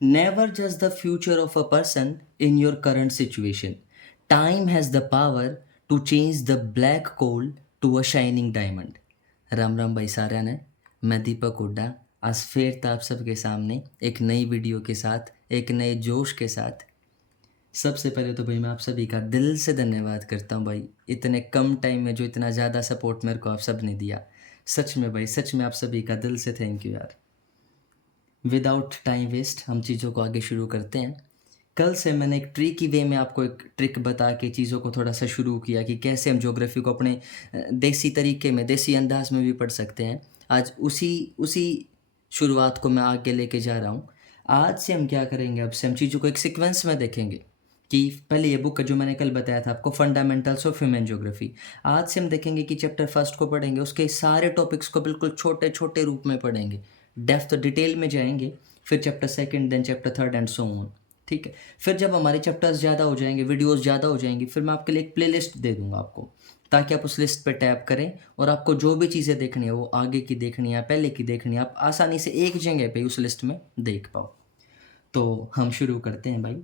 Never judge the future of a person in your current situation. Time has the power to change the black coal to a shining diamond. Ram Ram भाई साਰਿਆਂ ने मैं दीपक हुड्डा आज फिर था आप सबके सामने एक नई वीडियो के साथ एक नए जोश के साथ। सबसे पहले तो भाई मैं आप सभी का दिल से धन्यवाद करता हूँ भाई, इतने कम टाइम में जो इतना ज़्यादा सपोर्ट मेरे को आप सब ने दिया। सच में भाई, सच में आप सभी का दिल से थैंक यू यार। विदाउट टाइम वेस्ट हम चीज़ों को आगे शुरू करते हैं। कल से मैंने एक ट्रिकी वे में आपको एक ट्रिक बता के चीज़ों को थोड़ा सा शुरू किया कि कैसे हम ज्योग्राफी को अपने देसी तरीके में, देसी अंदाज में भी पढ़ सकते हैं। आज उसी शुरुआत को मैं आगे लेके जा रहा हूँ। आज से हम क्या करेंगे, अब से हम चीज़ों को एक सीक्वेंस में देखेंगे कि पहले ये बुक जो मैंने कल बताया था आपको, फंडामेंटल्स ऑफ ह्यूमन ज्योग्राफी, आज से हम देखेंगे कि चैप्टर फर्स्ट को पढ़ेंगे, उसके सारे टॉपिक्स को बिल्कुल छोटे छोटे रूप में पढ़ेंगे, डेप्थ डिटेल में जाएंगे, फिर chapter second, then chapter third and so on. ठीक है, फिर जब हमारे चैप्टर्स ज़्यादा हो जाएंगे, वीडियोस ज़्यादा हो जाएंगी, फिर मैं आपके लिए एक प्लेलिस्ट दे दूंगा आपको, ताकि आप उस लिस्ट पर टैप करें और आपको जो भी चीज़ें देखनी है, वो आगे की देखनी है, पहले की देखनी है, आप आसानी से एक जगह पे उस लिस्ट में देख पाओ। तो हम शुरू करते हैं भाई।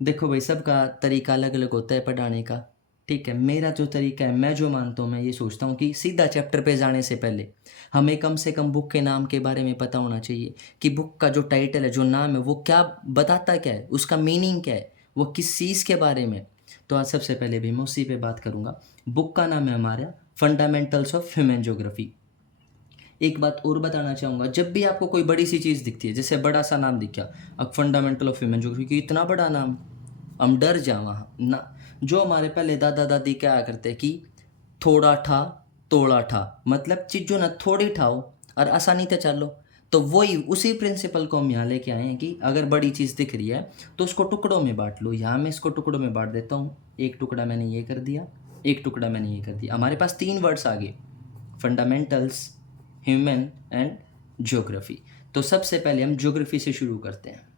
देखो भाई, सबका तरीका अलग अलग होता है पढ़ाने का। ठीक है, मेरा जो तरीका है, मैं जो मानता हूँ, मैं ये सोचता हूँ कि सीधा चैप्टर पे जाने से पहले हमें कम से कम बुक के नाम के बारे में पता होना चाहिए कि बुक का जो टाइटल है, जो नाम है, वो क्या बताता, क्या है उसका मीनिंग, क्या है वो, किस चीज़ के बारे में। तो आज सबसे पहले भी मैं उसी पे बात करूँगा। बुक का नाम है हमारा फंडामेंटल्स ऑफ ह्यूमन ज्योग्राफी। एक बात और बताना चाहूँगा, जब भी आपको कोई बड़ी सी चीज़ दिखती है, जैसे बड़ा सा नाम दिखा, अब फंडामेंटल ऑफ ह्यूमन ज्योग्राफी, इतना बड़ा नाम, हम डर जावा ना। जो हमारे पहले दादा दादी क्या करते कि थोड़ा ठा तोड़ा ठा, मतलब चीज़ों ना थोड़ी ठाओ और आसानी से चलो। तो वही उसी प्रिंसिपल को हम यहाँ लेके आए हैं कि अगर बड़ी चीज़ दिख रही है तो उसको टुकड़ों में बांट लो। यहाँ मैं इसको टुकड़ों में बांट देता हूँ, एक टुकड़ा मैंने ये कर दिया, एक टुकड़ा मैंने ये कर दिया। हमारे पास 3 वर्ड्स आ गए, फंडामेंटल्स, ह्यूमन एंड ज्योग्राफी। तो सबसे पहले हम ज्योग्राफी से शुरू करते हैं।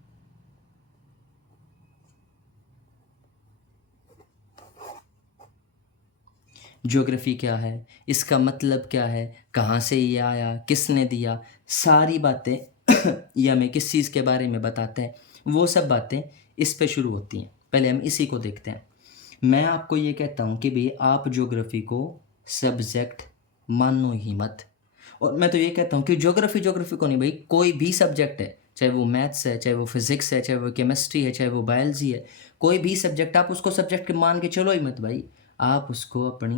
ज्योग्राफी क्या है, इसका मतलब क्या है, कहाँ से ये आया, किसने दिया, सारी बातें ये हमें किस चीज़ के बारे में बताते हैं, वो सब बातें इस पे शुरू होती हैं। पहले हम इसी को देखते हैं। मैं आपको ये कहता हूँ कि भाई आप ज्योग्राफी को सब्जेक्ट मानो ही मत। और मैं तो ये कहता हूँ कि ज्योग्राफी को नहीं भाई, कोई भी सब्जेक्ट है, चाहे वो मैथ्स है, चाहे वो फिजिक्स है, चाहे वो केमिस्ट्री है, चाहे वो बायोलॉजी है, कोई भी सब्जेक्ट, आप उसको सब्जेक्ट मान के चलो ही मत भाई। आप उसको अपनी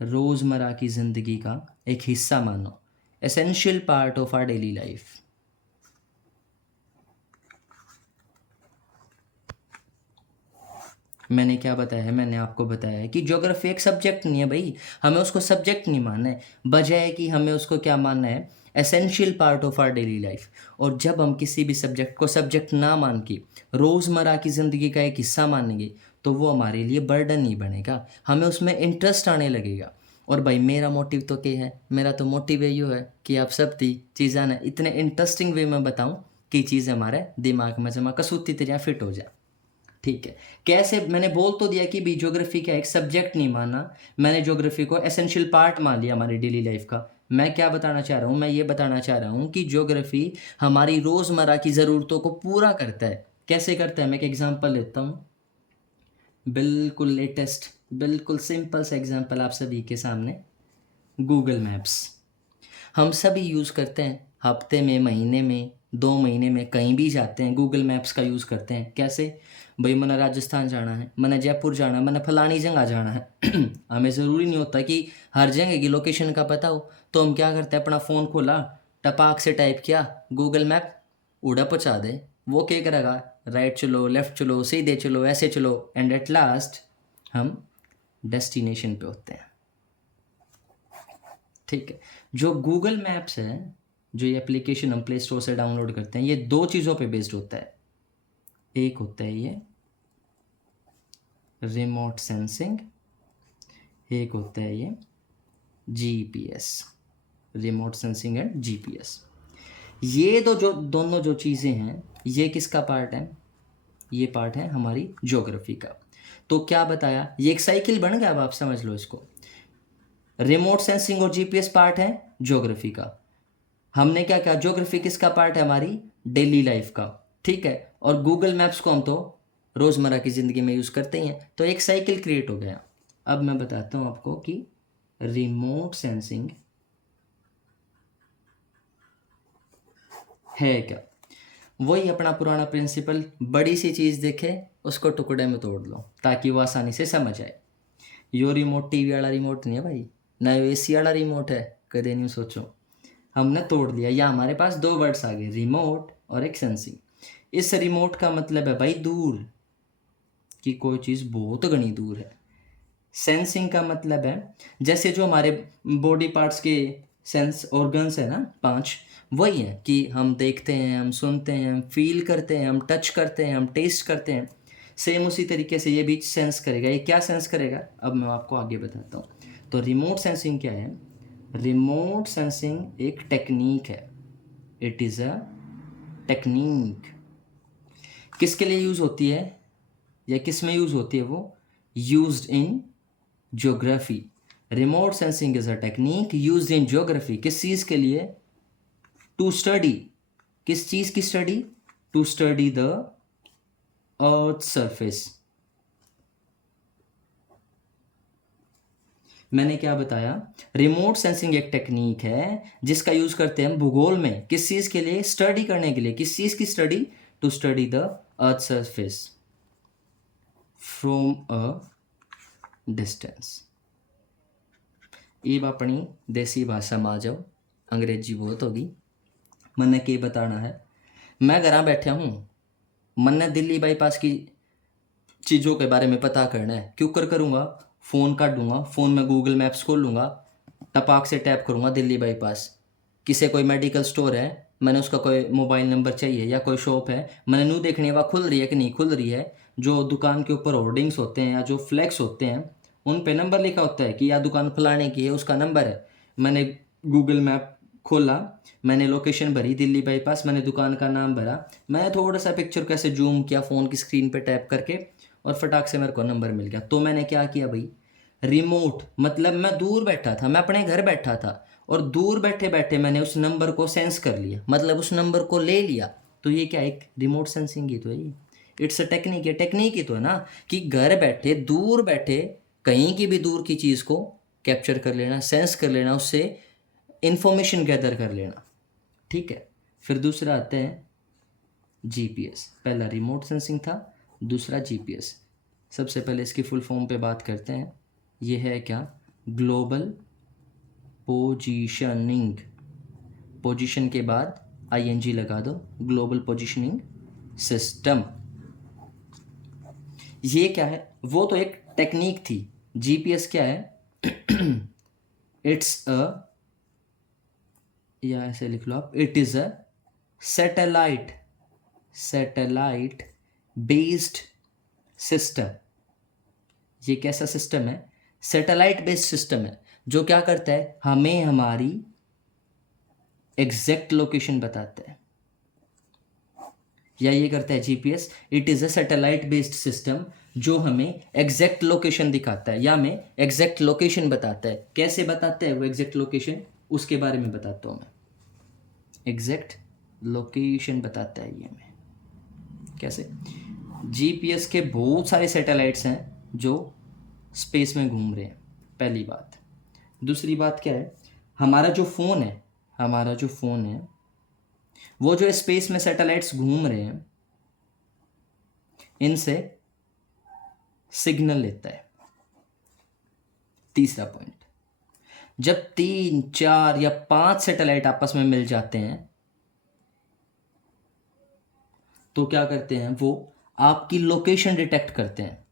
रोज़मर्रा की ज़िंदगी का एक हिस्सा मानो, essential part of our daily life. मैंने क्या बताया है, मैंने आपको बताया है कि ज्योग्राफी एक सब्जेक्ट नहीं है भाई, हमें उसको सब्जेक्ट नहीं मानना है, बजाय कि हमें उसको क्या मानना है, essential part of our daily life. और जब हम किसी भी सब्जेक्ट को सब्जेक्ट ना मान के रोज़मर्रा की ज़िंदगी का एक हिस्सा मानेंगे, तो वो हमारे लिए बर्डन नहीं बनेगा, हमें उसमें इंटरेस्ट आने लगेगा। और भाई मेरा मोटिव तो क्या है, मेरा तो मोटिव ये है कि आप सब ती चीज़ें ना इतने इंटरेस्टिंग वे में बताऊँ कि चीज़ें हमारे दिमाग में जमा कसूती तरह फिट हो जाए। ठीक है, कैसे, मैंने बोल तो दिया कि भी ज्योग्राफी का एक सब्जेक्ट नहीं माना, मैंने ज्योग्राफी को एसेंशियल पार्ट मान लिया हमारी डेली लाइफ का। मैं क्या बताना चाह रहा हूँ, मैं ये बताना चाह रहा हूँ कि ज्योग्राफी हमारी रोज़मर्रा की ज़रूरतों को पूरा करता है। कैसे करता है, मैं एक एग्जांपल लेता हूँ, बिल्कुल लेटेस्ट, बिल्कुल सिंपल सा एग्जांपल आप सभी के सामने, गूगल मैप्स। हम सभी यूज़ करते हैं, हफ्ते में, महीने में, 2 महीने में कहीं भी जाते हैं, गूगल मैप्स का यूज़ करते हैं। कैसे भाई, मैंने राजस्थान जाना है, मैंने जयपुर जाना है, मैंने फलानी जगह जाना है हमें ज़रूरी नहीं होता कि हर जगह की लोकेशन का पता हो, तो हम क्या करते हैं, अपना फ़ोन खोला, टपाक से टाइप किया, गूगल मैप उड़ा पहुँचा दे। वो क्या करेगा, राइट चलो, लेफ़्ट चलो, सीधे चलो, ऐसे चलो, एंड एट लास्ट हम डेस्टिनेशन पे होते हैं। ठीक है, जो गूगल मैप्स है, जो ये एप्लीकेशन हम प्ले स्टोर से डाउनलोड करते हैं, ये 2 चीज़ों पे बेस्ड होता है। एक होता है ये रिमोट सेंसिंग, एक होता है ये GPS, remote sensing and GPS. ये दोनों जो चीज़ें हैं, ये किसका पार्ट है, ये पार्ट है हमारी ज्योग्राफी का। तो क्या बताया, ये एक साइकिल बन गया, अब आप समझ लो इसको। रिमोट सेंसिंग और जीपीएस पार्ट है ज्योग्राफी का। हमने क्या कहा, ज्योग्राफी किसका पार्ट है, हमारी डेली लाइफ का। ठीक है, और गूगल मैप्स को हम तो रोज़मर्रा की ज़िंदगी में यूज़ करते ही हैं, तो एक साइकिल क्रिएट हो गया। अब मैं बताता हूँ आपको कि रिमोट सेंसिंग है क्या। वही अपना पुराना प्रिंसिपल, बड़ी सी चीज़ देखे उसको टुकड़े में तोड़ लो ताकि वो आसानी से समझ आए। यो रिमोट टीवी वाला रिमोट नहीं है भाई, ना यो एसी वाला रिमोट है, कदे नहीं सोचो। हमने तोड़ लिया, या हमारे पास दो वर्ड्स आ गए, रिमोट और एक सेंसिंग। इस रिमोट का मतलब है भाई दूर, कि कोई चीज़ बहुत घनी दूर है। सेंसिंग का मतलब है जैसे जो हमारे बॉडी पार्ट्स के सेंस ऑर्गन्स है ना 5, वही है कि हम देखते हैं, हम सुनते हैं, हम फील करते हैं, हम टच करते हैं, हम टेस्ट करते हैं। सेम उसी तरीके से ये भी सेंस करेगा। ये क्या सेंस करेगा अब मैं आपको आगे बताता हूँ। तो रिमोट सेंसिंग क्या है? रिमोट सेंसिंग एक टेक्निक है। It is a technique. किसके लिए यूज़ होती है या किस में यूज़ होती है वो? Used in geography. Remote sensing is a technique used in geography. किस चीज़ के लिए? To study. किस चीज़ की स्टडी? To study the earth surface. मैंने क्या बताया? रिमोट सेंसिंग एक टेक्निक है जिसका यूज करते हैं हम भूगोल में। किस चीज के लिए? स्टडी करने के लिए। किस चीज की स्टडी? To study the earth surface from a distance. अब अपनी देसी भाषा में आ जाओ, अंग्रेजी बहुत होगी। मैंने क्या बताना है? मैं घर बैठा हूँ, मैंने दिल्ली बाईपास की चीज़ों के बारे में पता करना है। क्यों करूँगा? फ़ोन काटूंगा, फ़ोन में गूगल मैप्स खोल लूँगा, टपाक से टैप करूँगा दिल्ली बाईपास। किसी कोई मेडिकल स्टोर है, मैंने उसका कोई मोबाइल नंबर चाहिए, या कोई शॉप है, मैंने न्यू देखनी है वह खुल रही है कि नहीं खुल रही है। जो दुकान के ऊपर होर्डिंग्स होते हैं या जो फ्लैक्स होते हैं उन पे नंबर लिखा होता है कि यह दुकान फलाने की है, उसका नंबर है। मैंने गूगल मैप खोला, मैंने लोकेशन भरी दिल्ली बाईपास, मैंने दुकान का नाम भरा, मैंने थोड़ा सा पिक्चर कैसे जूम किया फ़ोन की स्क्रीन पे टैप करके, और फटाक से मेरे को नंबर मिल गया। तो मैंने क्या किया भाई? रिमोट मतलब मैं दूर बैठा था, मैं अपने घर बैठा था, और दूर बैठे बैठे मैंने उस नंबर को सेंस कर लिया, मतलब उस नंबर को ले लिया। तो ये क्या? एक रिमोट सेंसिंग ही तो है ये। It's a technique. ये टेक्निक ही तो है ना, कि घर बैठे, दूर बैठे, कहीं की भी दूर की चीज़ को कैप्चर कर लेना, सेंस कर लेना, उससे इंफॉर्मेशन गैदर कर लेना। ठीक है, फिर दूसरा आते हैं जीपीएस। पहला रिमोट सेंसिंग था, दूसरा जीपीएस। सबसे पहले इसकी फुल फॉर्म पे बात करते हैं। ये है क्या? Global positioning. पोजीशन के बाद आईएनजी लगा दो, ग्लोबल पोजीशनिंग सिस्टम। ये क्या है? वो तो एक टेक्निक थी। जीपीएस क्या है? इट्स अ, या ऐसे लिख लो आप, it is a satellite based system. ये कैसा सिस्टम है? सैटेलाइट बेस्ड सिस्टम है, जो क्या करता है? हमें हमारी एग्जैक्ट लोकेशन बताता है। या ये करता है GPS, it is a satellite based system जो हमें एग्जैक्ट लोकेशन दिखाता है, या हमें एग्जैक्ट लोकेशन बताता है। कैसे बताता है वो एग्जैक्ट लोकेशन? उसके बारे में बताता हूँ मैं। एग्जैक्ट लोकेशन बताता है ये हमें कैसे? जीपीएस के बहुत सारे सैटेलाइट्स हैं जो स्पेस में घूम रहे हैं, पहली बात। दूसरी बात क्या है? हमारा जो फ़ोन है वो जो स्पेस में सैटेलाइट्स घूम रहे हैं, इनसे सिग्नल लेता है। तीसरा पॉइंट, जब 3, 4 या 5 सैटेलाइट आपस में मिल जाते हैं तो क्या करते हैं? वो आपकी लोकेशन डिटेक्ट करते हैं।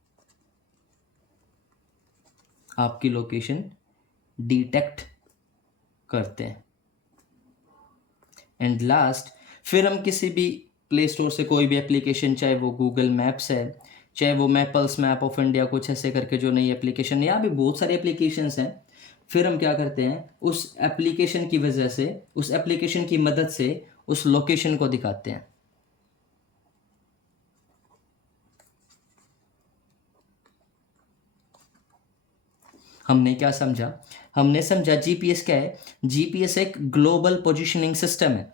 आपकी लोकेशन डिटेक्ट करते हैं। एंड लास्ट, फिर हम किसी भी प्ले स्टोर से कोई भी एप्लीकेशन, चाहे वो गूगल मैप्स है, चाहे वो मैपल्स मैप ऑफ इंडिया, कुछ ऐसे करके जो नई एप्लीकेशन, या भी बहुत सारी एप्लीकेशंस हैं, फिर हम क्या करते हैं? उस एप्लीकेशन की वजह से, उस एप्लीकेशन की मदद से उस लोकेशन को दिखाते हैं। हमने क्या समझा? हमने समझा जीपीएस क्या है? जीपीएस एक ग्लोबल पोजीशनिंग सिस्टम है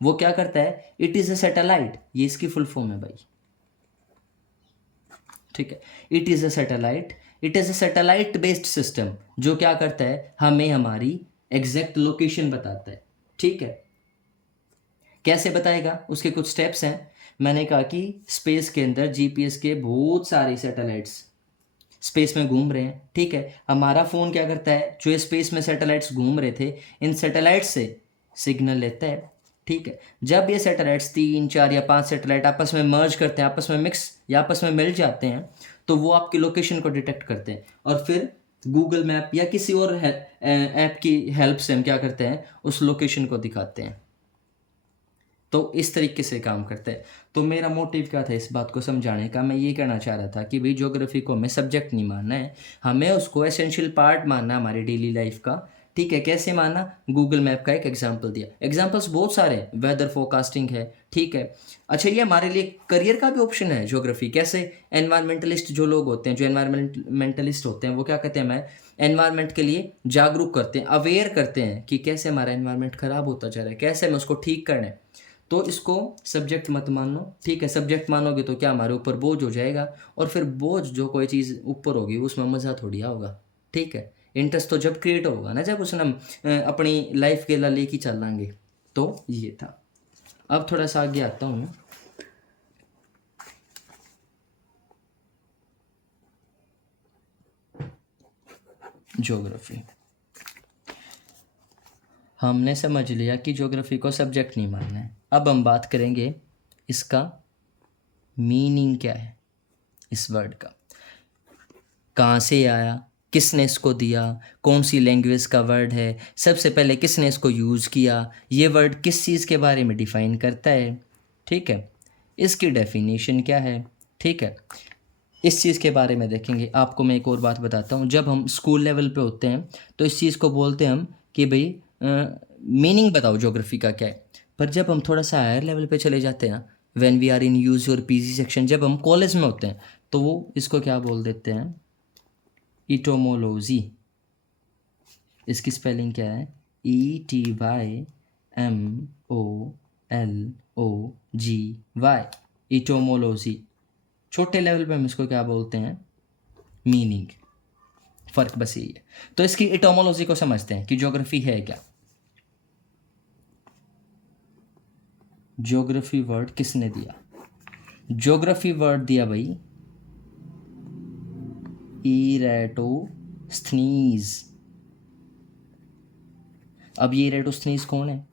वो क्या करता है, इट इज़ अ सैटेलाइट, ये इसकी फुल फॉर्म है भाई, ठीक है। It is a satellite, it is a satellite based system, जो क्या करता है, हमें हमारी एग्जैक्ट लोकेशन बताता है, ठीक है। कैसे बताएगा, उसके कुछ स्टेप्स हैं। मैंने कहा कि स्पेस के अंदर जीपीएस के बहुत सारे सैटेलाइट्स स्पेस में घूम रहे हैं, ठीक है। हमारा फ़ोन क्या करता है, जो स्पेस में सैटेलाइट्स घूम रहे थे, इन सैटेलाइट्स से सिग्नल लेता है, ठीक है। जब ये सैटेलाइट्स 3 4 या 5 सैटेलाइट आपस में मर्ज करते हैं, आपस में मिक्स या आपस में मिल जाते हैं, तो वो आपकी लोकेशन को डिटेक्ट करते हैं, और फिर गूगल मैप या किसी और ऐप की हेल्प से हम क्या करते हैं, उस लोकेशन को दिखाते हैं। तो इस तरीके से काम करता है। तो मेरा मोटिव क्या था इस बात को समझाने का, मैं ये कहना चाह रहा था कि भाई ज्योग्राफी को हमें सब्जेक्ट नहीं मानना है, हमें उसको एसेंशियल पार्ट मानना है हमारी डेली लाइफ का, ठीक है। कैसे माना, गूगल मैप का एक एग्जांपल दिया, एग्जांपल्स बहुत सारे हैं, वेदर फोरकास्टिंग है, ठीक है। अच्छा, ये हमारे लिए करियर का भी ऑप्शन है ज्योग्राफी। कैसे, एनवायरमेंटलिस्ट जो लोग होते हैं, जो एनवायरमेंटलिस्ट होते हैं, वो क्या कहते हैं, हमें एनवायरनमेंट के लिए जागरूक करते हैं, अवेयर करते हैं कि कैसे हमारा एनवायरनमेंट खराब होता जा रहा है, कैसे हमें उसको ठीक करना है। तो इसको सब्जेक्ट मत मान लो, ठीक है। सब्जेक्ट मानोगे तो क्या, हमारे ऊपर बोझ हो जाएगा, और फिर बोझ जो कोई चीज़ ऊपर होगी उसमें मज़ा थोड़ी होगा, ठीक है। इंटरेस्ट तो जब क्रिएट होगा ना, जब उसने हम अपनी लाइफ के लिए लेके चल लेंगे। तो ये था। अब थोड़ा सा आगे आता हूँ मैं। ज्योग्राफी हमने समझ लिया कि ज्योग्राफी को सब्जेक्ट नहीं मानना है। अब हम बात करेंगे इसका मीनिंग क्या है, इस वर्ड का, कहाँ से आया, किसने इसको दिया, कौन सी लैंग्वेज का वर्ड है, सबसे पहले किसने इसको यूज़ किया, ये वर्ड किस चीज़ के बारे में डिफ़ाइन करता है, ठीक है। इसकी डेफिनेशन क्या है, ठीक है। इस चीज़ के बारे में देखेंगे। आपको मैं एक और बात बताता हूँ, जब हम स्कूल लेवल पे होते हैं तो इस चीज़ को बोलते हैं हम कि भाई मीनिंग बताओ ज्योग्राफी का क्या है। पर जब हम थोड़ा सा हायर लेवल पे चले जाते हैं ना, when we are in use your PG section, जब हम कॉलेज में होते हैं, तो वो इसको क्या बोल देते हैं, इटोमोलॉजी। इसकी स्पेलिंग क्या है, ETYMOLOGY, इटोमोलॉजी। छोटे लेवल पे हम इसको क्या बोलते हैं, मीनिंग। फ़र्क बस यही है। तो इसकी इटोमोलॉजी को समझते हैं कि ज्योग्राफी है क्या। ज्योग्राफी वर्ड किसने दिया, ज्योग्राफी वर्ड दिया भाई इरेटोस्थनीज। अब ये इरेटोस्थनीज कौन है,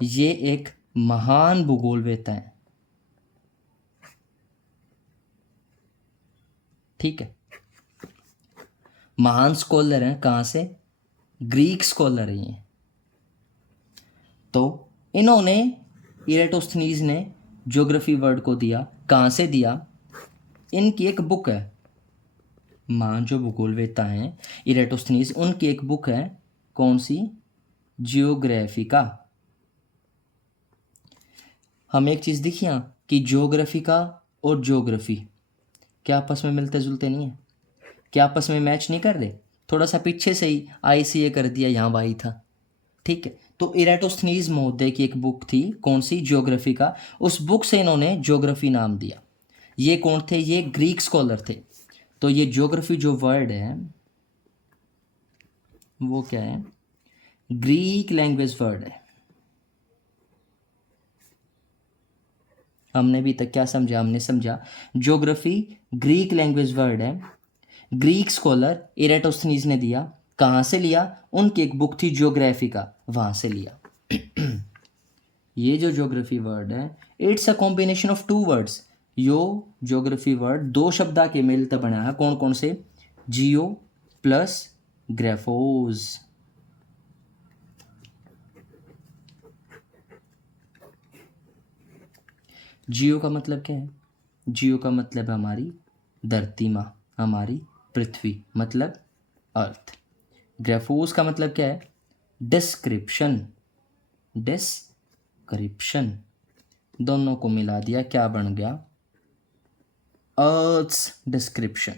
ये एक महान भूगोलवेत्ता है, ठीक है। महान स्कॉलर हैं, कहाँ से, ग्रीक स्कॉलर हैं ये। तो इन्होंने, इरेटोस्थनीज ने ज्योग्राफी वर्ड को दिया, कहाँ से दिया, इनकी एक बुक है, महान जो भूगोलवेत्ता हैं इरेटोस्थनीज, उनकी एक बुक है, कौन सी, जियोग्राफिका। हम एक चीज़ देखिए यहाँ कि ज्योग्राफिका और ज्योग्राफी क्या आपस में मिलते जुलते नहीं है, क्या आपस में मैच नहीं कर रहे। थोड़ा सा पीछे से ही ICA कर दिया, यहाँ वाई था, ठीक है। तो इरेटोस्थनीज महोदय की एक बुक थी, कौन सी, ज्योग्राफी का। उस बुक से इन्होंने ज्योग्राफी नाम दिया। ये कौन थे, ये ग्रीक स्कॉलर थे। तो ये ज्योग्राफी जो वर्ड है वो क्या है, ग्रीक लैंग्वेज वर्ड है। हमने भी तक क्या समझा, हमने समझा ज्योग्राफी ग्रीक लैंग्वेज वर्ड है, ग्रीक स्कॉलर इरेटोस्थनीज ने दिया, कहाँ से लिया, उनकी एक बुक थी ज्योग्राफिका, वहाँ से लिया। ये जो ज्योग्राफी वर्ड है, it's a combination of two words. यो ज्योग्राफी वर्ड दो शब्दा के मेल तब बना है, कौन कौन से, जियो प्लस ग्राफोज। जियो का मतलब क्या है, जियो का मतलब है हमारी धरती माँ, हमारी पृथ्वी, मतलब अर्थ। ग्राफोस का मतलब क्या है, डिस्क्रिप्शन, डिस्क्रिप्शन। दोनों को मिला दिया, क्या बन गया, अर्थ्स डिस्क्रिप्शन,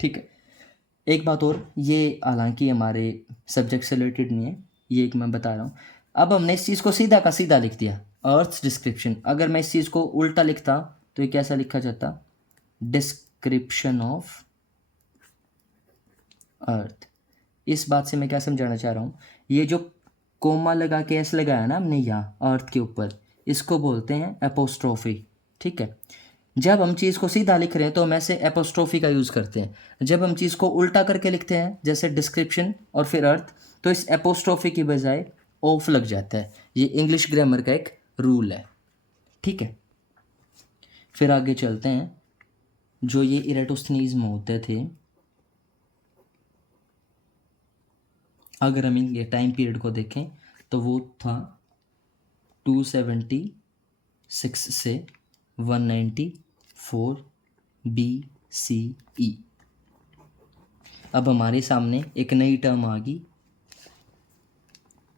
ठीक है। एक बात और, ये हालांकि हमारे सब्जेक्ट से रिलेटेड नहीं है, ये एक मैं बता रहा हूँ। अब हमने इस चीज़ को सीधा का सीधा लिख दिया, अर्थ डिस्क्रिप्शन। अगर मैं इस चीज़ को उल्टा लिखता तो ये कैसा लिखा जाता, डिस्क्रिप्शन ऑफ अर्थ। इस बात से मैं क्या समझाना चाह रहा हूँ, ये जो कोमा लगा के एस लगाया ना हमने यहाँ अर्थ के ऊपर, इसको बोलते हैं एपोस्ट्रोफी। ठीक है, जब हम चीज़ को सीधा लिख रहे हैं तो हम ऐसे एपोस्ट्रोफी का यूज़ करते हैं। जब हम चीज़ को उल्टा करके लिखते हैं जैसे डिस्क्रिप्शन और फिर अर्थ, तो इस एपोस्ट्रोफी की बजाय ऑफ लग जाता है। ये इंग्लिश ग्रामर का एक रूल है। ठीक है, फिर आगे चलते हैं। जो ये इरेटोस्थनीज्म होते थे, अगर हम इनके टाइम पीरियड को देखें तो वो था 276 से 194 BCE। अब हमारे सामने एक नई टर्म आ गई,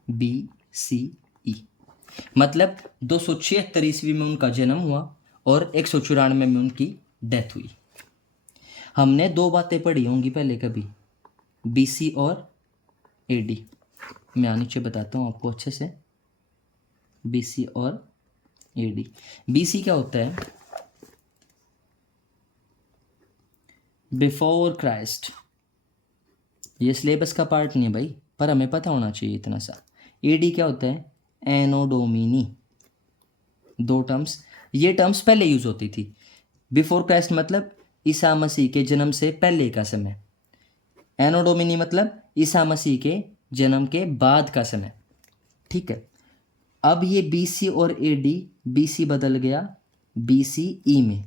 BCE, मतलब 276 ईस्वी में उनका जन्म हुआ और 194 में उनकी डेथ हुई। हमने दो बातें पढ़ी होंगी पहले कभी, BC और AD। मैं यहाँ नीचे बताता हूँ आपको अच्छे से, BC और AD। BC क्या होता है, बिफोर क्राइस्ट। ये सिलेबस का पार्ट नहीं है भाई, पर हमें पता होना चाहिए इतना सा। AD क्या होता है, एनो डोमिनी। दो टर्म्स, ये टर्म्स पहले यूज होती थी। बिफोर क्राइस्ट मतलब ईसा मसीह के जन्म से पहले का समय, एनो डोमिनी मतलब ईसा मसीह के जन्म के बाद का समय। ठीक है, अब ये BC और AD, BC बदल गया BCE में,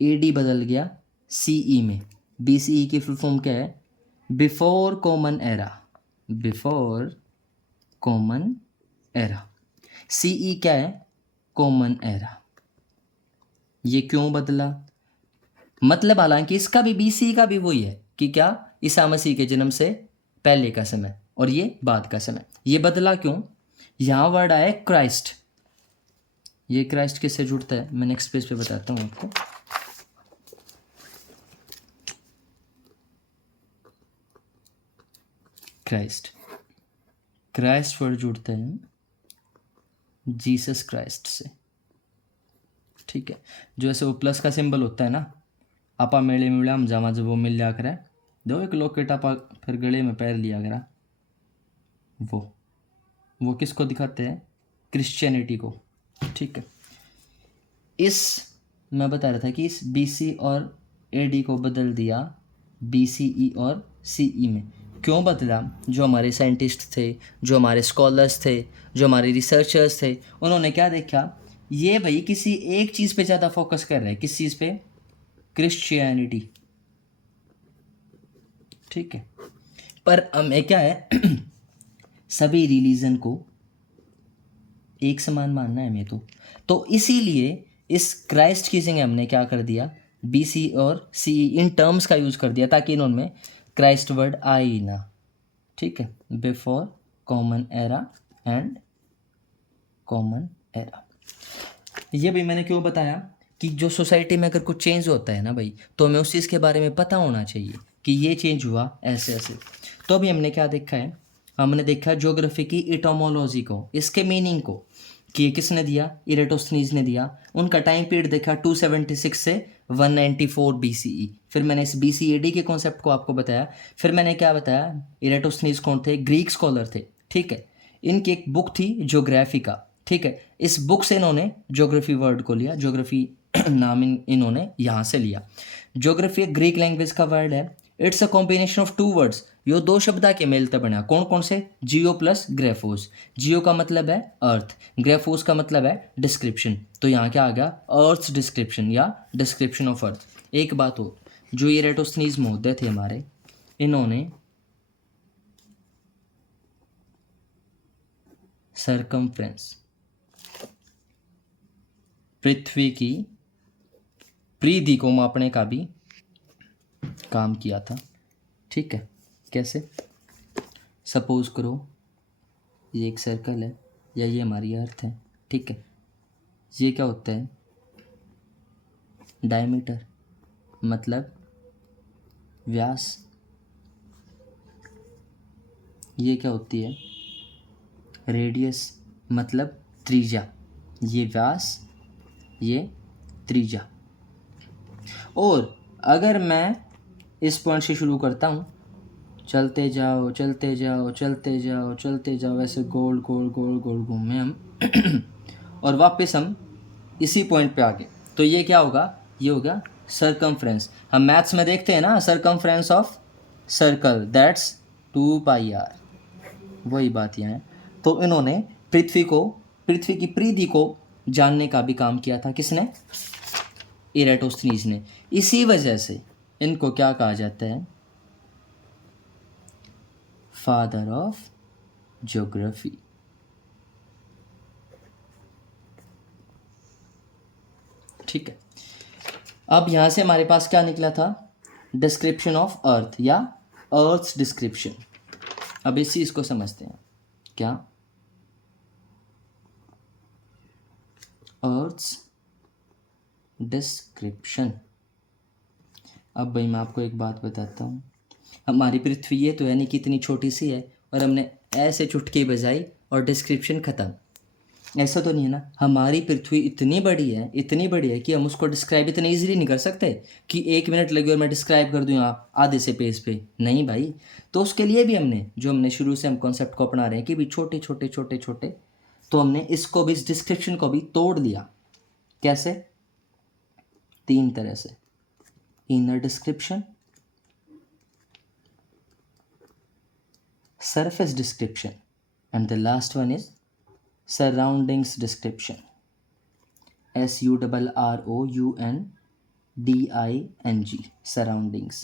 AD बदल गया CE में। BCE की फुल फॉर्म क्या है, before common era, before common era. CE क्या है, कॉमन एरा। ये क्यों बदला, मतलब हालांकि इसका भी BCE का भी वही है कि क्या, ईसा मसीह के जन्म से पहले का समय और ये बाद का समय। ये बदला क्यों, यहाँ वर्ड आया क्राइस्ट। ये क्राइस्ट किससे जुड़ता है, मैं नेक्स्ट पेज पे बताता हूँ आपको। क्राइस्ट, क्राइस्ट वर्ड जुड़ता है जीसस क्राइस्ट से। ठीक है, जो ऐसे वो प्लस का सिंबल होता है ना, आपा मेले मिला हम जामा, जब वो मिल लिया करा दो एक लॉकेट आपा फिर गले में पैर लिया करा, वो किसको दिखाते हैं, क्रिश्चियनिटी को। ठीक है, इस मैं बता रहा था कि इस BC और AD को बदल दिया BCE और CE में। क्यों बदला, जो हमारे साइंटिस्ट थे, जो हमारे स्कॉलर्स थे, जो हमारे रिसर्चर्स थे, उन्होंने क्या देखा, ये भाई किसी एक चीज़ पे ज़्यादा फोकस कर रहे हैं। किस चीज़ पे, क्रिश्चियनिटी। ठीक है, पर हमें क्या है सभी रिलीजन को एक समान मानना है हमें तो इसीलिए इस क्राइस्ट की जगह हमने क्या कर दिया, BC और CE इन टर्म्स का यूज़ कर दिया ताकि इन्होंने क्राइस्ट वर्ड आए ही ना। ठीक है, before common era and common era. ये भी मैंने क्यों बताया कि जो सोसाइटी में अगर कुछ चेंज होता है ना भाई, तो हमें उस चीज़ के बारे में पता होना चाहिए कि ये चेंज हुआ ऐसे ऐसे। तो अभी हमने क्या देखा है, हमने देखा ज्योग्राफी की इटोमोलॉजी को, इसके मीनिंग को, कि ये किसने दिया, इरेटोस्थनीज ने दिया। उनका टाइम पीरियड देखा 276 से 194 BCE। फिर मैंने इस BCAD के कॉन्सेप्ट को आपको बताया। फिर मैंने क्या बताया, इरेटोस्थनीज कौन थे, ग्रीक स्कॉलर थे। ठीक है, इनकी एक बुक थी ज्योग्राफिका। ठीक है, इस बुक से इन्होंने ज्योग्राफी वर्ड को लिया, ज्योग्राफी नाम इन्होंने यहाँ से लिया। ज्योग्राफी एक ग्रीक लैंग्वेज का वर्ड है। It's a combination of two words, यो दो शब्दा के मेलते बना। कौन कौन से, जियो प्लस ग्रेफोस। जियो का मतलब है अर्थ, ग्रेफोस का मतलब है डिस्क्रिप्शन। तो यहाँ क्या आ गया, अर्थ डिस्क्रिप्शन या डिस्क्रिप्शन ऑफ अर्थ। एक बात हो, जो ये इरेटोस्थनीज महोदय थे हमारे, इन्होंने सरकमफ्रेंस, पृथ्वी की परिधि को मापने का भी काम किया था। ठीक है, कैसे, सपोज करो ये एक सर्कल है या ये हमारी अर्थ है। ठीक है, ये क्या होता है, डायमीटर मतलब व्यास। ये क्या होती है, रेडियस मतलब त्रिज्या, ये व्यास, ये त्रिज्या। और अगर मैं इस पॉइंट से शुरू करता हूँ, चलते जाओ चलते जाओ चलते जाओ चलते जाओ, ऐसे गोल गोल गोल गोल घूमे हम और वापस हम इसी पॉइंट पे आ गए, तो ये क्या होगा, ये होगा सरकमफ्रेंस। हम मैथ्स में देखते हैं ना, circumference of circle that's 2πr, वही बात यहाँ है। तो इन्होंने पृथ्वी की परिधि को जानने का भी काम किया था, किसने, इराटोस्थनीज ने। इसी वजह से इनको क्या कहा जाता है, फादर ऑफ ज्योग्राफी। ठीक है, अब यहां से हमारे पास क्या निकला था, डिस्क्रिप्शन ऑफ अर्थ या अर्थ्स डिस्क्रिप्शन। अब इस चीज को समझते हैं, क्या, अर्थ्स डिस्क्रिप्शन। अब भाई मैं आपको एक बात बताता हूँ, हमारी पृथ्वी ये तो है नहीं कि इतनी छोटी सी है और हमने ऐसे चुटकी बजाई और डिस्क्रिप्शन ख़त्म, ऐसा तो नहीं है ना। हमारी पृथ्वी इतनी बड़ी है, इतनी बड़ी है कि हम उसको डिस्क्राइब इतने इजीली नहीं कर सकते कि 1 मिनट लगे और मैं डिस्क्राइब कर दूँ यहाँ आधे से पेज पे, नहीं भाई। तो उसके लिए भी हमने शुरू से हम कॉन्सेप्ट को अपना रहे हैं कि भी छोटे छोटे छोटे छोटे, तो हमने इसको भी, इस डिस्क्रिप्शन को भी तोड़ दिया। कैसे, 3 तरह से, inner description, surface description, and the last one is surroundings description, surrounding, surroundings।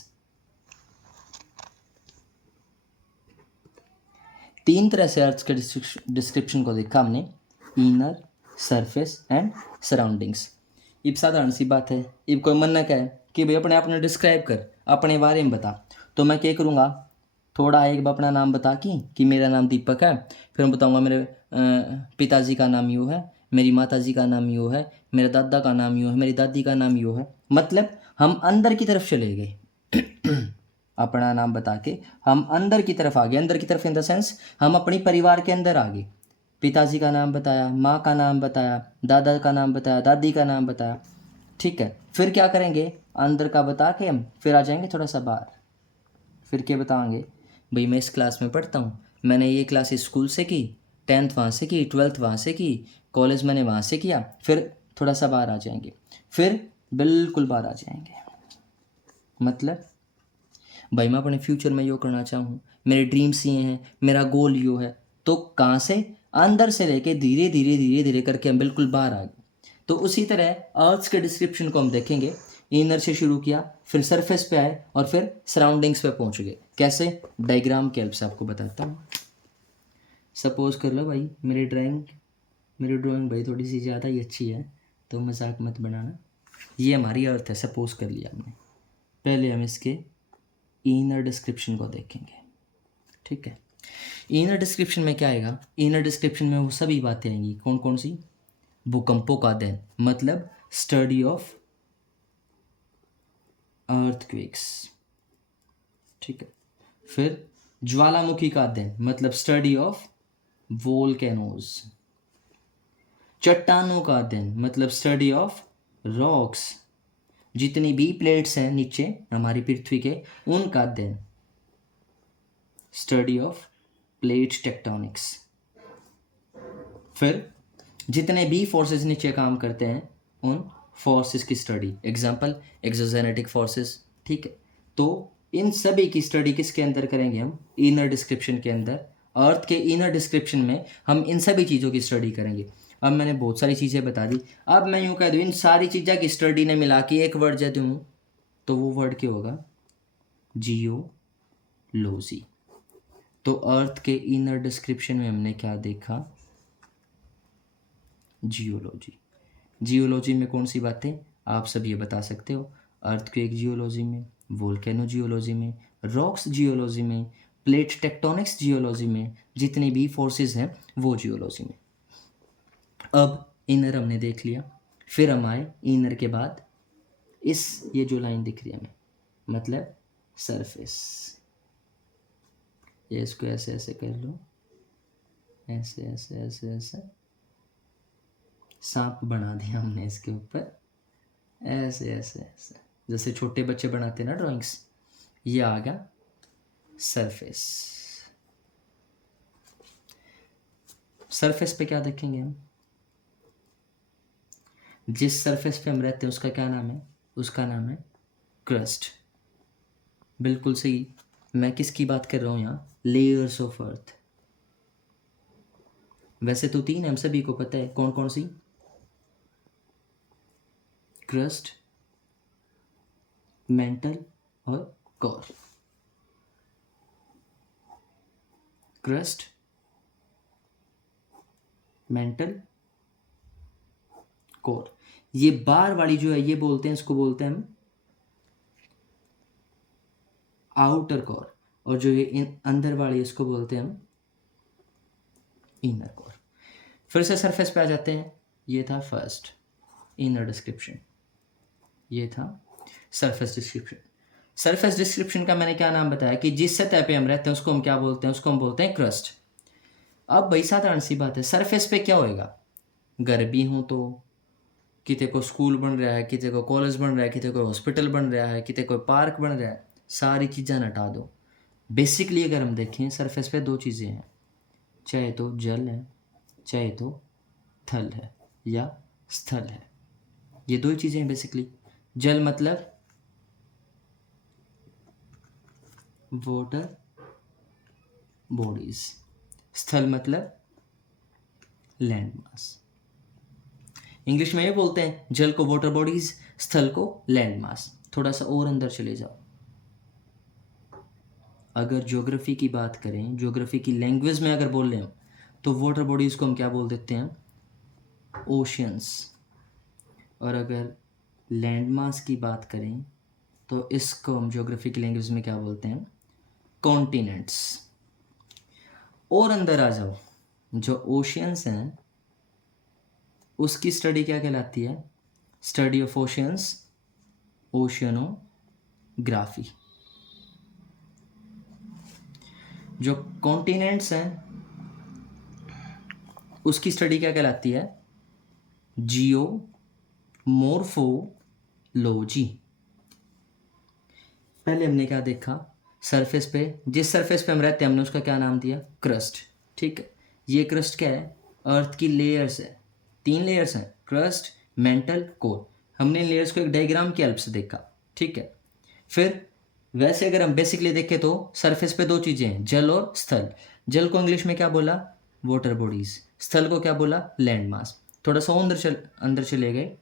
3 तरह से अर्थ के डिस्क्रिप्शन को देखा हमने, इनर, सरफेस एंड सराउंडिंग्स। अब साधारण सी बात है, अब कोई मन ना कहे कि भाई अपने आप ने डिस्क्राइब कर, अपने बारे में बता, तो मैं क्या करूँगा, थोड़ा एक अपना नाम बता कि मेरा नाम दीपक है, फिर मैं बताऊँगा मेरे पिताजी का नाम यूँ है, मेरी माताजी का नाम यूँ है, मेरे दादा का नाम यूँ है, मेरी दादी का नाम यूँ है। मतलब हम अंदर की तरफ चले गए अपना नाम बता के हम अंदर की तरफ आ गए, अंदर की तरफ इन द सेंस हम अपनी परिवार के अंदर आ गए। पिताजी का नाम बताया, माँ का नाम बताया, दादा का नाम बताया, दादी का नाम बताया। ठीक है, फिर क्या करेंगे, अंदर का बता के हम फिर आ जाएंगे थोड़ा सा बाहर। फिर क्या बताएंगे, भाई मैं इस क्लास में पढ़ता हूँ, मैंने ये क्लास स्कूल से की, 10th वहाँ से की, 12th वहाँ से की, कॉलेज मैंने वहाँ से किया। फिर थोड़ा सा बाहर आ जाएंगे, फिर बिल्कुल बाहर आ जाएंगे। मतलब भाई मैं अपने फ्यूचर में यो करना चाहूँ, मेरे ड्रीम्स ये हैं, मेरा गोल यो है, तो कहाँ से, अंदर से लेके धीरे धीरे धीरे धीरे करके हम बिल्कुल बाहर आ गए। तो उसी तरह अर्थ्स के डिस्क्रिप्शन को हम देखेंगे, इनर से शुरू किया, फिर सरफेस पे आए और फिर सराउंडिंग्स पे पहुंच गए। कैसे, डायग्राम के हेल्प से आपको बताता हूँ। सपोज कर लो भाई मेरी ड्राइंग भाई थोड़ी सी ज़्यादा ही अच्छी है, तो मजाक मत बनाना। ये हमारी अर्थ है, सपोज कर लिया हमने। पहले हम इसके इनर डिस्क्रिप्शन को देखेंगे। ठीक है, इनर डिस्क्रिप्शन में क्या आएगा, इनर डिस्क्रिप्शन में वो सभी बातें आएंगी, कौन कौन सी, भूकंपों का अध्ययन, मतलब स्टडी ऑफ अर्थक्वेक्स। ठीक है, फिर ज्वालामुखी का अध्ययन, मतलब स्टडी ऑफ वोल्केनोज। चट्टानों का अध्ययन, मतलब स्टडी ऑफ रॉक्स। जितनी भी प्लेट्स हैं नीचे हमारी पृथ्वी के, उनका अध्ययन, स्टडी ऑफ प्लेट टेक्टोनिक्स। फिर जितने भी फोर्सेस नीचे काम करते हैं, उन फोर्सेस की स्टडी, एग्जांपल एक्सोजेनेटिक फोर्सेस। ठीक है, तो इन सभी की स्टडी किसके अंदर करेंगे हम, इनर डिस्क्रिप्शन के अंदर। अर्थ के इनर डिस्क्रिप्शन में हम इन सभी चीज़ों की स्टडी करेंगे। अब मैंने बहुत सारी चीज़ें बता दी, अब मैं यूँ कह दूँ इन सारी चीज़ों की स्टडी ने मिला के एक वर्ड दे दूँ, तो वो वर्ड क्या होगा, जियोलॉजी। तो अर्थ के इनर डिस्क्रिप्शन में हमने क्या देखा, जियोलॉजी। जियोलॉजी में कौन सी बातें आप सब ये बता सकते हो, अर्थक्वेक जियोलॉजी में, वोल्केनो जियोलॉजी में, रॉक्स जियोलॉजी में, प्लेट टेक्टोनिक्स जियोलॉजी में, जितनी भी फोर्सेस हैं वो जियोलॉजी में। अब इनर हमने देख लिया, फिर हम आए इनर के बाद ये जो लाइन दिख रही है हमें, मतलब सरफेस। ये इसको ऐसे ऐसे कर लो, ऐसे ऐसे ऐसे ऐसे सांप बना दिया हमने इसके ऊपर, ऐसे ऐसे ऐसे, जैसे छोटे बच्चे बनाते हैं ना ड्राइंग्स। ये आ गया सरफेस। सरफेस पे क्या देखेंगे हम? जिस सरफेस पे हम रहते हैं उसका क्या नाम है? उसका नाम है क्रस्ट। बिल्कुल सही। मैं किसकी बात कर रहा हूँ यहाँ? Layers of earth. वैसे तो तीन हम सभी को पता है, कौन कौन सी? क्रस्ट, मेंटल और कोर। Crust, mental, core. ये बार वाली जो है ये बोलते हैं, इसको बोलते हैं हम आउटर कोर, और जो ये अंदर वाली इसको बोलते हैं हम इनर कोर। फिर से सरफेस पे आ जाते हैं। ये था फर्स्ट इनर डिस्क्रिप्शन, ये था सरफेस डिस्क्रिप्शन। सरफेस डिस्क्रिप्शन का मैंने क्या नाम बताया कि जिस सतह पे हम रहते हैं उसको हम क्या बोलते हैं? उसको हम बोलते हैं क्रस्ट। अब भाई साधारण सी बात है, सरफेस पे क्या होएगा? गर्मी हो तो किते को स्कूल बन रहा है, किते को कॉलेज बन रहा है, किते को हॉस्पिटल बन रहा है, किते को पार्क बन रहा है, सारी चीज़ें हटा दो। बेसिकली अगर हम देखें सरफेस पे दो चीज़ें हैं, चाहे तो जल है, चाहे तो थल है या स्थल है। ये दो ही चीज़ें हैं बेसिकली। जल मतलब वाटर बॉडीज, स्थल मतलब लैंड मास। इंग्लिश में ये बोलते हैं जल को वाटर बॉडीज, स्थल को लैंड मास। थोड़ा सा और अंदर चले जाओ, अगर ज्योग्राफी की बात करें, ज्योग्राफी की लैंग्वेज में अगर बोल रहे हैं तो वाटर बॉडीज़ को हम क्या बोल देते हैं? ओशियंस। और अगर लैंड मास की बात करें तो इसको हम ज्योग्राफी की लैंग्वेज में क्या बोलते हैं? कॉन्टिनेंट्स। और अंदर आ जाओ, जो ओशियंस हैं उसकी स्टडी क्या कहलाती है? Study of oceans, oceanography. जो कॉन्टिनेंट्स हैं उसकी स्टडी क्या कहलाती है? जियो मोर्फोलॉजी। पहले हमने क्या देखा? सरफेस पे, जिस सरफेस पे हम रहते हैं हमने उसका क्या नाम दिया? क्रस्ट। ठीक है, ये क्रस्ट क्या है? अर्थ की लेयर्स है, तीन लेयर्स हैं, क्रस्ट, मेंटल, कोर। हमने लेयर्स को एक डायग्राम की हेल्प से देखा। ठीक है, फिर वैसे अगर हम बेसिकली देखें तो सरफेस पे दो चीज़ें हैं, जल और स्थल। जल को इंग्लिश में क्या बोला? Water bodies. स्थल को क्या बोला? Land mass. थोड़ा सा अंदर चले गए,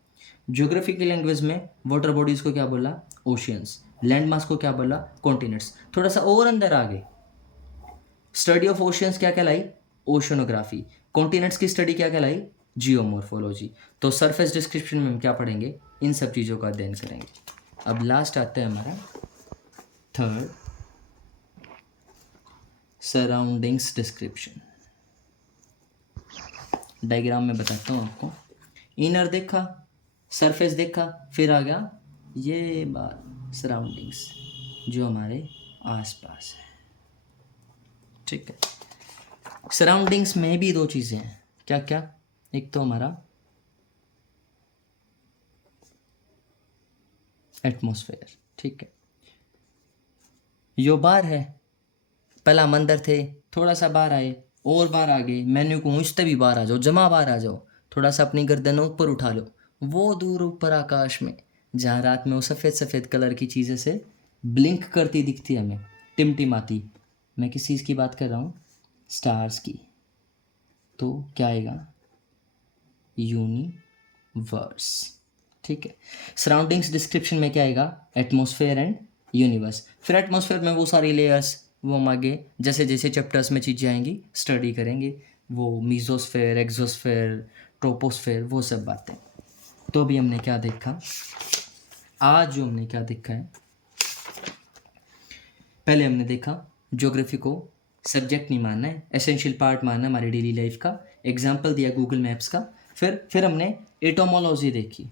ज्योग्राफी की लैंग्वेज में वाटर बॉडीज़ को क्या बोला? ओशियंस। लैंड मास को क्या बोला? कॉन्टिनेंट्स। थोड़ा सा और अंदर आ गए, स्टडी ऑफ ओशियंस क्या कहलाई? ओशनोग्राफी। कॉन्टिनेंट्स की स्टडी क्या कहलाई? जियोमॉर्फोलॉजी। तो सरफेस डिस्क्रिप्शन में हम क्या पढ़ेंगे? इन सब चीज़ों का अध्ययन करेंगे। अब लास्ट आता है हमारा थर्ड, सराउंडिंग्स डिस्क्रिप्शन। डायग्राम में बताता हूँ आपको। इनर देखा, सरफेस देखा, फिर आ गया ये बात सराउंडिंग्स, जो हमारे आसपास है। ठीक है, सराउंडिंग्स में भी दो चीज़ें हैं, क्या क्या? एक तो हमारा एटमॉस्फेयर। ठीक है, यो बार है, पहला हम अंदर थे, थोड़ा सा बाहर आए, और बाहर आ गए, मैंने कहूँ इससे भी बाहर आ जाओ, जमा बाहर आ जाओ, थोड़ा सा अपनी गर्दन ऊपर उठा लो। वो दूर ऊपर आकाश में जहाँ रात में वो सफ़ेद सफ़ेद कलर की चीज़ें से ब्लिंक करती दिखती हमें, टिमटिमाती। मैं किस चीज़ की बात कर रहा हूँ? स्टार्स की। तो क्या आएगा? यूनिवर्स। ठीक है, सराउंडिंग्स डिस्क्रिप्शन में क्या आएगा? Atmosphere and universe. फिर एटमॉस्फेयर में वो सारी लेयर्स, वो हम आगे जैसे जैसे चैप्टर्स में चीज़ें आएंगी स्टडी करेंगे, वो मीजोस्फेयर, एक्सोस्फेयर, ट्रोपोस्फेयर, वो सब बातें। तो अभी हमने क्या देखा? आज जो हमने क्या देखा है, पहले हमने देखा ज्योग्राफी को सब्जेक्ट नहीं मानना है, एसेंशियल पार्ट मानना है हमारी डेली लाइफ का। एग्जाम्पल दिया गूगल मैप्स का। फिर हमने एटोमोलॉजी देखी,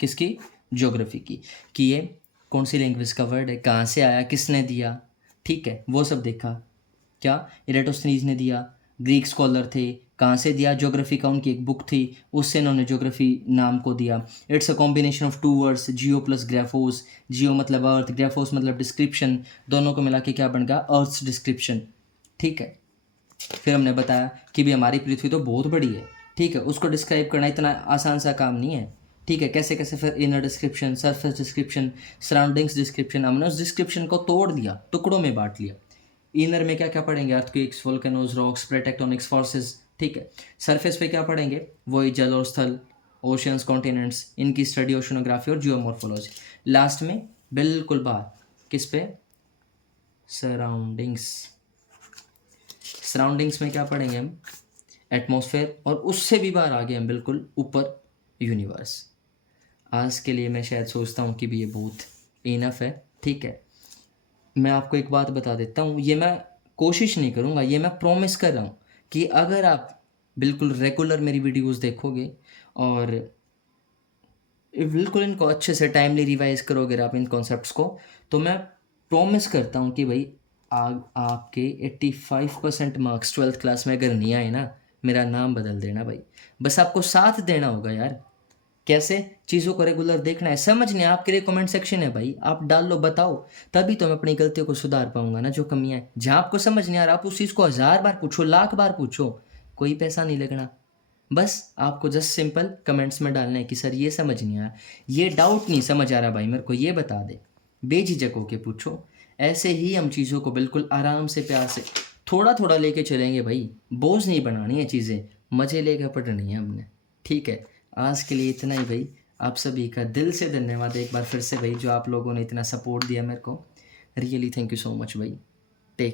किसकी? ज्योग्राफी की, कि ये कौन सी लैंग्वेज का वर्ड है, कहाँ से आया, किसने दिया, ठीक है, वो सब देखा। क्या इरेटोस्थनीज ने दिया, ग्रीक स्कॉलर थे, कहाँ से दिया, ज्योग्राफी का उनकी एक बुक थी, उससे इन्होंने ज्योग्राफी नाम को दिया। It's a combination of two words, geo plus ग्राफोस। जियो मतलब अर्थ, ग्राफोस मतलब डिस्क्रिप्शन, दोनों को मिला के क्या बन गया, अर्थ्स डिस्क्रिप्शन। ठीक है, फिर हमने बताया कि भी हमारी पृथ्वी तो बहुत बड़ी है, ठीक है, उसको डिस्क्राइब करना इतना आसान सा काम नहीं है। ठीक है, कैसे कैसे, फिर inner description, surface description, surroundings description, हमने उस डिस्क्रिप्शन को तोड़ दिया, टुकड़ों में बांट लिया। इनर में क्या क्या पढ़ेंगे, earthquakes, volcanoes, rocks, plate tectonics forces. ठीक है, सरफेस पे क्या पढ़ेंगे, वही जल और स्थल, ओशियंस, कॉन्टिनेंट्स, इनकी स्टडी, ओशनोग्राफी और जियोमॉर्फोलॉजी। लास्ट में बिल्कुल बाहर किस पे, सराउंडिंग्स। सराउंडिंग्स में क्या पढ़ेंगे हम, एटमॉस्फेयर, और उससे भी बाहर आ गए हम बिल्कुल ऊपर, यूनिवर्स। आज के लिए मैं शायद सोचता हूँ कि भी ये बहुत इनफ है। ठीक है, मैं आपको एक बात बता देता हूँ, ये मैं कोशिश नहीं करूँगा, ये मैं प्रॉमिस कर रहा हूँ कि अगर आप बिल्कुल रेगुलर मेरी वीडियोस देखोगे और बिल्कुल इनको अच्छे से टाइमली रिवाइज करोगे आप इन कॉन्सेप्ट्स को, तो मैं प्रॉमिस करता हूँ कि भाई आपके 85% मार्क्स 12th क्लास में अगर नहीं आए ना, मेरा नाम बदल देना भाई। बस आपको साथ देना होगा यार। कैसे, चीज़ों को रेगुलर देखना है, समझना है, आपके लिए कमेंट सेक्शन है भाई, आप डाल लो, बताओ, तभी तो मैं अपनी गलतियों को सुधार पाऊंगा ना, जो कमियां हैं। जहाँ आपको समझ नहीं आ रहा, आप उस चीज़ को 1000 बार पूछो, लाख बार पूछो, कोई पैसा नहीं लगना। बस आपको जस्ट सिंपल कमेंट्स में डालना है कि सर ये समझ नहीं आया, ये डाउट नहीं समझ आ रहा भाई, मेरे को ये बता दे। बेझिझक होके पूछो। ऐसे ही हम चीज़ों को बिल्कुल आराम से, प्यार से, थोड़ा थोड़ा लेके चलेंगे भाई। बोझ नहीं बनानी है चीज़ें, मज़े लेकर पढ़नी है हमने। ठीक है, आज के लिए इतना ही भाई। आप सभी का दिल से धन्यवाद एक बार फिर से भाई, जो आप लोगों ने इतना सपोर्ट दिया मेरे को। Really thank you so much भाई।